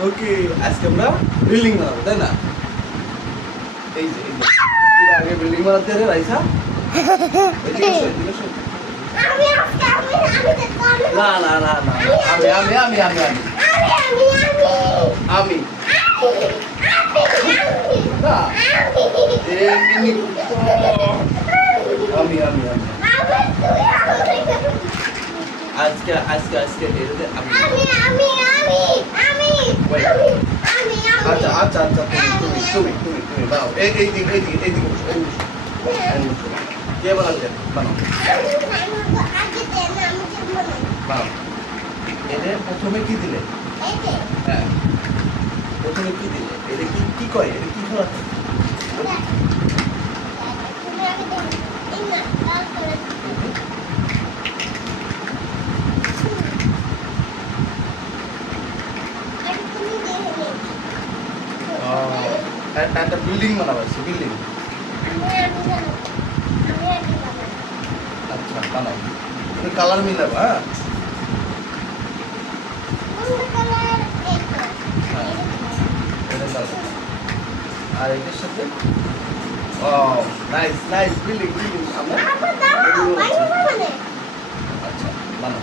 ওকে আজকে আমরা বিল্ডিং বানাবো তাই না? এই যে আগে বিল্ডিং বানাতে রে রাইসা। আমি আমি আমি আমি না না না না আমি আমি আমি আমি আমি আমি আমি আমি আমি। না এ মিনি আমি আমি আমি আজকে আজকে আজকে এটাতে আমি আচ্ছা আচ্ছা আচ্ছা তুমি তুমি তুমি তুমি এই এই দিকে এই দিকে এই দিকে বসো, এই বসো। কে বানাচ্ছে বানাও। বানাও। এটা প্রথমে কি দিলে? হ্যাঁ। প্রথমে কি দিলে? এটা কি কি করে এটা কি খেলা একটা বিল্ডিং বানাবো বিল্ডিং আচ্ছা বানাও তুমি কালার মিলাবো হ্যাঁ? আর এটার সাথে? ও নাইস নাইস বিল্ডিং বিল্ডিং আমরা আচ্ছা বানাও।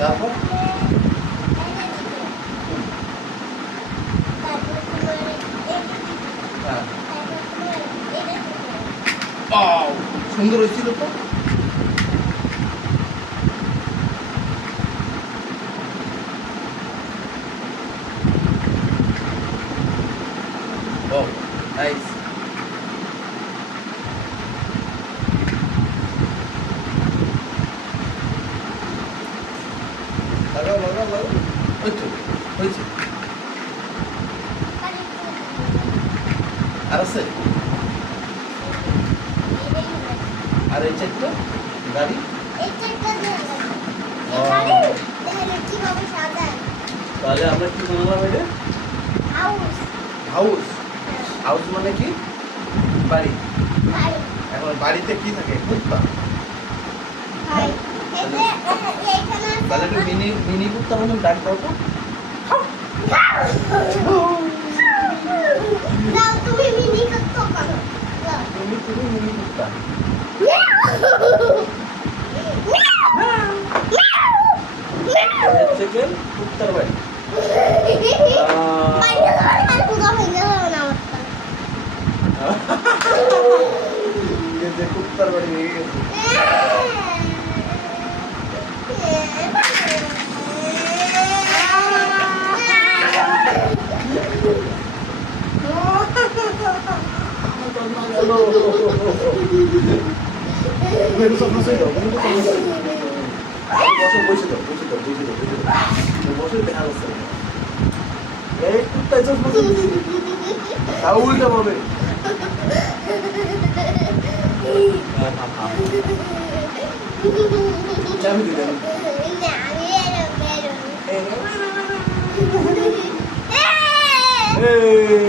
나고? 아. 와우. 손으로 찌르고 와우. 나이스. ওই তো হয়েছে আর আছে? আর এই চারটা? গাড়ি? তাহলে আমরা কি বানালাম এটা? হাউস। হাউস মানে কি? বাড়ি। এখন বাড়িতে কি থাকে? কুত্তা Kala nyo, bini, binibot ako ng doctor ko. Now, tumiminikot ko ka. Tumi, tumi, minibot ka. Sige, uttar ba? Gede, uttar ba? Menos algunos de ellos, menos algunos de ellos. 모습 보시죠, 보시죠, 보시죠, 보시죠. 모습을 배하고 있어요. 에이, 또 있어, 모습. 다 울다 보면. 잠이 들려. 에이. 에이.